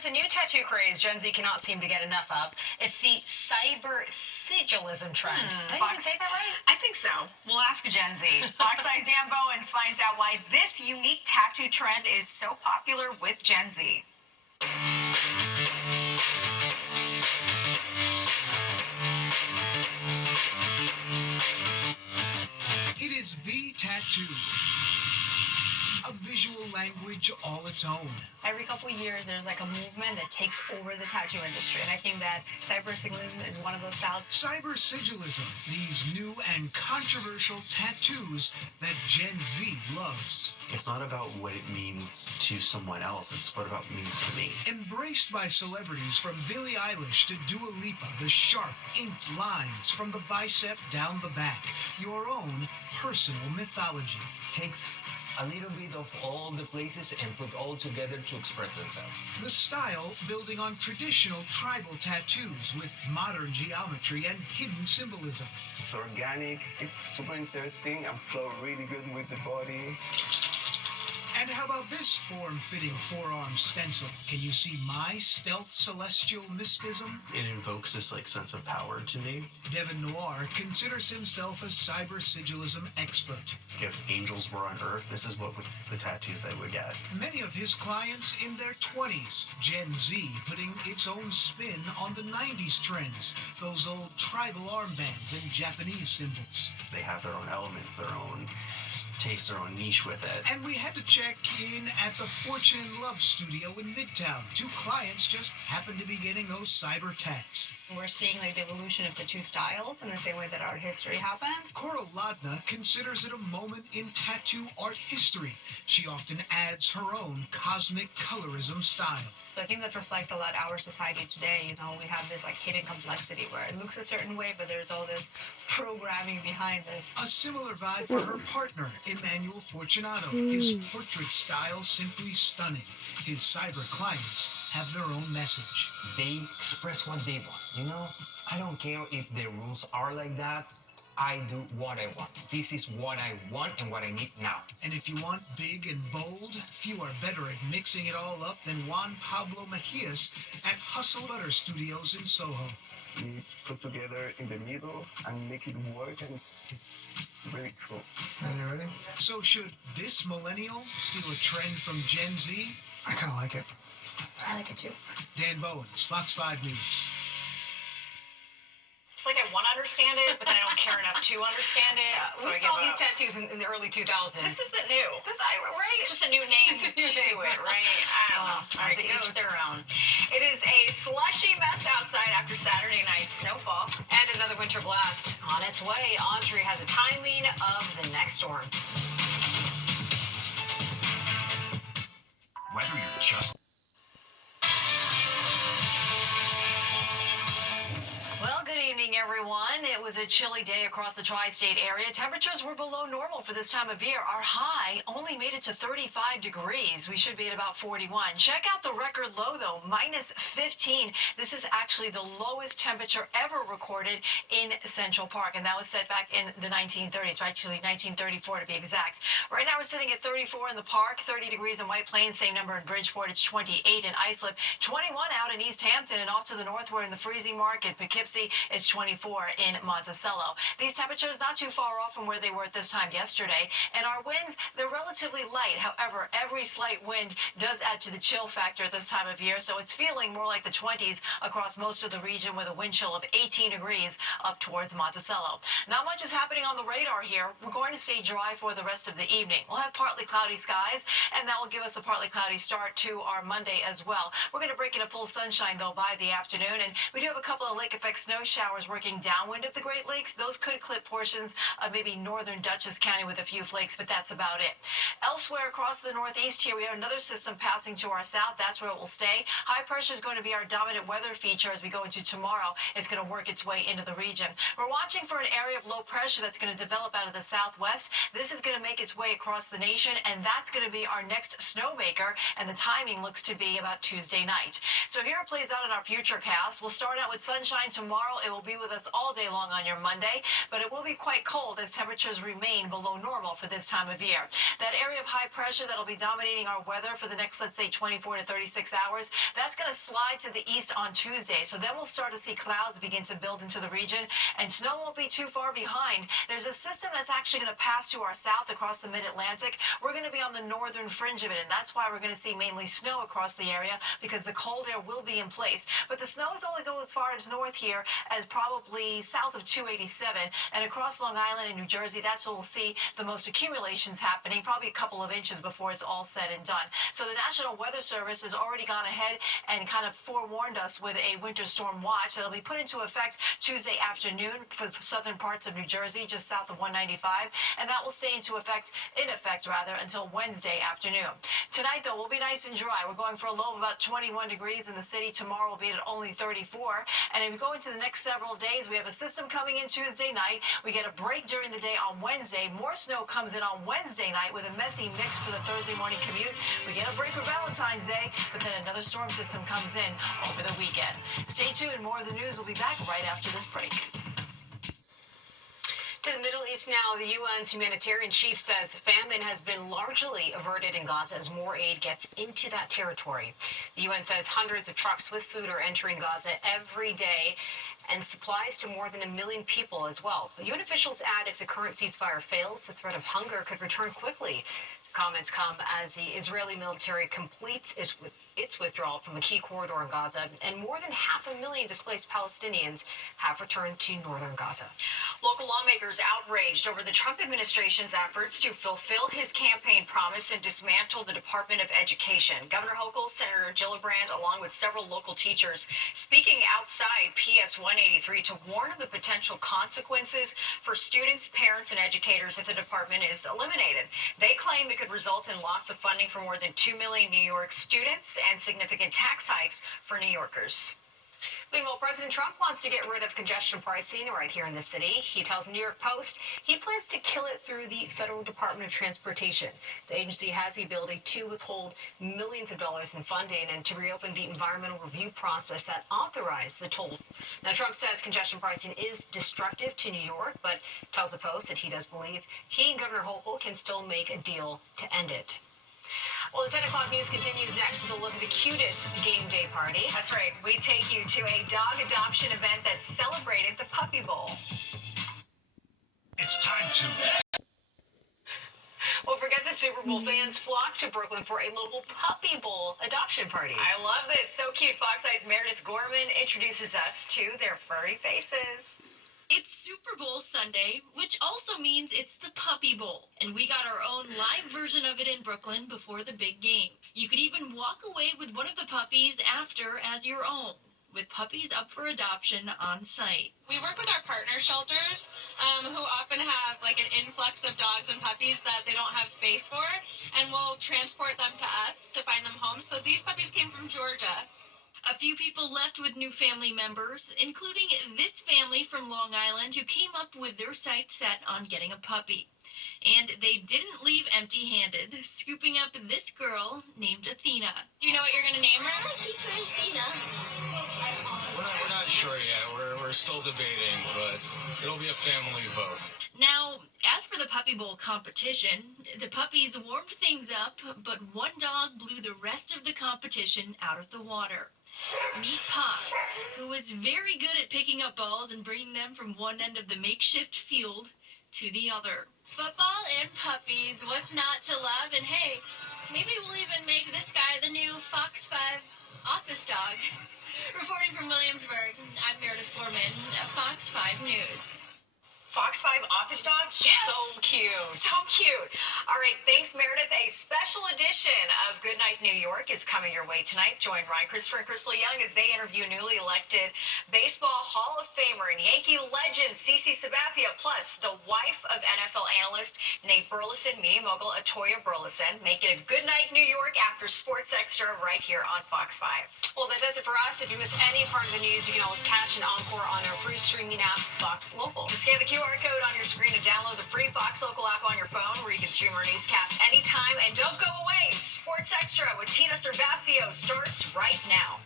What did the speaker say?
there's a new tattoo craze Gen Z cannot seem to get enough of. It's the cyber sigilism trend. Did I even say that right? I think so. We'll ask a Gen Z. Fox Eye's Dan Bowens finds out why this unique tattoo trend is so popular with Gen Z. It is the tattoo, a visual language all its own. Every couple of years, there's like a movement that takes over the tattoo industry, and I think that cyber sigilism is one of those styles. Cyber sigilism, these new and controversial tattoos that Gen Z loves. It's not about what it means to someone else, it's what it means to me. Embraced by celebrities from Billie Eilish to Dua Lipa, the sharp, inked lines from the bicep down the back. Your own personal mythology. Takes a little bit of all the places and put all together to express themselves. The style building on traditional tribal tattoos with modern geometry and hidden symbolism. It's organic, it's super interesting, and flow really good with the body. And how about this form-fitting forearm stencil? Can you see my stealth celestial mysticism? It invokes this sense of power to me. Devin Noir considers himself a cyber sigilism expert. If angels were on Earth, this is what the tattoos they would get. Many of his clients in their 20s, Gen Z putting its own spin on the 90s trends, those old tribal armbands and Japanese symbols. They have their own elements, their own taste, their own niche with it. And we had to check in at the Fortune and Love studio in Midtown. Two clients just happened to be getting those cyber tats. We're seeing like the evolution of the two styles in the same way that art history happened. Cora Ladna considers it a moment in tattoo art history. She often adds her own cosmic colorism style. So I think that reflects a lot our society today. You know, we have this like hidden complexity where it looks a certain way, but there's all this programming behind this. A similar vibe for her partner, Emmanuel Fortunato. His portrait style simply stunning. His cyber clients have their own message. They express what they want, you know? I don't care if the rules are like that. I do what I want. This is what I want and what I need now. And if you want big and bold, few are better at mixing it all up than Juan Pablo Mejias at Hustle Butter Studios in Soho. We put together in the middle and make it work, and it's really cool. Are you ready? So should this millennial steal a trend from Gen Z? I kind of like it. I like it too. Dan Bowens, Fox 5 News. It's like I want to understand it, but then I don't care enough to understand it. Yeah, so we I saw give these up. tattoos in the early 2000s. This isn't new. Right? It's just a new name It's a to new name. it, right? I don't know. All right, As it to goes. each their own. It is a slushy mess outside after Saturday night's snowfall. And another winter blast on its way. Audrey has a timing of the next storm. Whether you're just Well, good evening, everyone. It was a chilly day across the tri-state area. Temperatures were below normal for this time of year. Our high only made it to 35 degrees. We should be at about 41. Check out the record low, though, minus 15. This is actually the lowest temperature ever recorded in Central Park, and that was set back in the 1930s, or actually 1934 to be exact. Right now, we're sitting at 34 in the park, 30 degrees in White Plains, same number in Bridgeport. It's 28 in Islip, 21 out in East Hampton, and off to the north, we're in the freezing mark at Poughkeepsie. It's 24 in Monticello. These temperatures not too far off from where they were at this time yesterday, and our winds, they're relatively light. However, every slight wind does add to the chill factor at this time of year, so it's feeling more like the 20s across most of the region with a wind chill of 18 degrees up towards Monticello. Not much is happening on the radar here. We're going to stay dry for the rest of the evening. We'll have partly cloudy skies, and that will give us a partly cloudy start to our Monday as well. We're going to break into full sunshine, though, by the afternoon, and we do have a couple of lake effect snow showers working downwind of the Great Lakes. Those could clip portions of maybe northern Dutchess County with a few flakes, but that's about it. Elsewhere across the northeast here, we have another system passing to our south. That's where it will stay. High pressure is going to be our dominant weather feature as we go into tomorrow. It's going to work its way into the region. We're watching for an area of low pressure that's going to develop out of the southwest. This is going to make its way across the nation, and that's going to be our next snowmaker, and the timing looks to be about Tuesday night. So here it plays out in our future cast. We'll start out with sunshine tomorrow. It will be with us all day long. along on your Monday, but it will be quite cold as temperatures remain below normal for this time of year. That area of high pressure that'll be dominating our weather for the next, let's say, 24 to 36 hours, that's going to slide to the east on Tuesday. So then we'll start to see clouds begin to build into the region, and snow won't be too far behind. There's a system that's actually going to pass to our south across the mid-Atlantic. We're going to be on the northern fringe of it, and that's why we're going to see mainly snow across the area, because the cold air will be in place. But the snow is only going as far as north here as probably south of 287, and across Long Island and New Jersey, that's where we'll see the most accumulations happening, probably a couple of inches before it's all said and done. So the National Weather Service has already gone ahead and kind of forewarned us with a winter storm watch that'll be put into effect Tuesday afternoon for the southern parts of New Jersey, just south of 195, and that will stay in effect until Wednesday afternoon. Tonight, though, will be nice and dry. We're going for a low of about 21 degrees in the city. Tomorrow will be at only 34, and if we go into the next several days, we have a system coming in Tuesday night. We get a break during the day on Wednesday. More snow comes in on Wednesday night with a messy mix for the Thursday morning commute. We get a break for Valentine's Day, but then another storm system comes in over the weekend. Stay tuned. More of the news will be back right after this break. To the Middle East now, the UN's humanitarian chief says famine has been largely averted in Gaza as more aid gets into that territory. The UN says hundreds of trucks with food are entering Gaza every day, and supplies to more than 1 million people as well. But UN officials add if the current ceasefire fails, the threat of hunger could return quickly. Comments come as the Israeli military completes its withdrawal from a key corridor in Gaza, and more than 500,000 displaced Palestinians have returned to northern Gaza. Local lawmakers outraged over the Trump administration's efforts to fulfill his campaign promise and dismantle the Department of Education. Governor Hochul, Senator Gillibrand, along with several local teachers, speaking outside PS 183 to warn of the potential consequences for students, parents, and educators if the department is eliminated. They claim it could result in loss of funding for more than 2 million New York students and significant tax hikes for New Yorkers. Meanwhile, President Trump wants to get rid of congestion pricing right here in the city. He tells New York Post he plans to kill it through the Federal Department of Transportation. The agency has the ability to withhold millions of dollars in funding and to reopen the environmental review process that authorized the toll. Now, Trump says congestion pricing is destructive to New York, but tells the Post that he does believe he and Governor Hochul can still make a deal to end it. Well, the 10 o'clock news continues next with a look at the cutest game day party. That's right. We take you to a dog adoption event that celebrated the Puppy Bowl. It's time to... Well, forget the Super Bowl fans flocked to Brooklyn for a local Puppy Bowl adoption party. I love this. So cute. Fox Eye's Meredith Gorman introduces us to their furry faces. It's Super Bowl Sunday, which also means it's the Puppy Bowl, and we got our own live version of it in Brooklyn before the big game. You could even walk away with one of the puppies after as your own, with puppies up for adoption on site. We work with our partner shelters, who often have like an influx of dogs and puppies that they don't have space for, and we'll transport them to us to find them homes. So these puppies came from Georgia. A few people left with new family members, including this family from Long Island who came up with their sights set on getting a puppy. And they didn't leave empty-handed, scooping up this girl named Athena. Do you know what you're going to name her? I keep her Athena. We're not sure yet. We're still debating, but it'll be a family vote. Now, as for the Puppy Bowl competition, the puppies warmed things up, but one dog blew the rest of the competition out of the water. Meet Pop, who was very good at picking up balls and bringing them from one end of the makeshift field to the other. Football and puppies, what's not to love? And hey, maybe we'll even make this guy the new Fox 5 office dog. Reporting from Williamsburg, I'm Meredith Gorman, Fox 5 News. Fox 5 office dog? Yes! So cute. So cute. All right, thanks, Meredith. A special edition of Good Night New York is coming your way tonight. Join Ryan Christopher and Crystal Young as they interview newly elected Baseball Hall of Famer and Yankee legend CeCe Sabathia, plus the wife of NFL analyst Nate Burleson, media mogul Atoya Burleson. Make it a Good Night New York after Sports Extra right here on Fox 5. Well, that does it for us. If you miss any part of the news, you can always catch an encore on our free streaming app, Fox Local. Just scan the QR code on your screen to download the free Fox Local app on your phone, where you can stream our newscast anytime. And don't go away. Sports Extra with Tina Cervasio starts right now.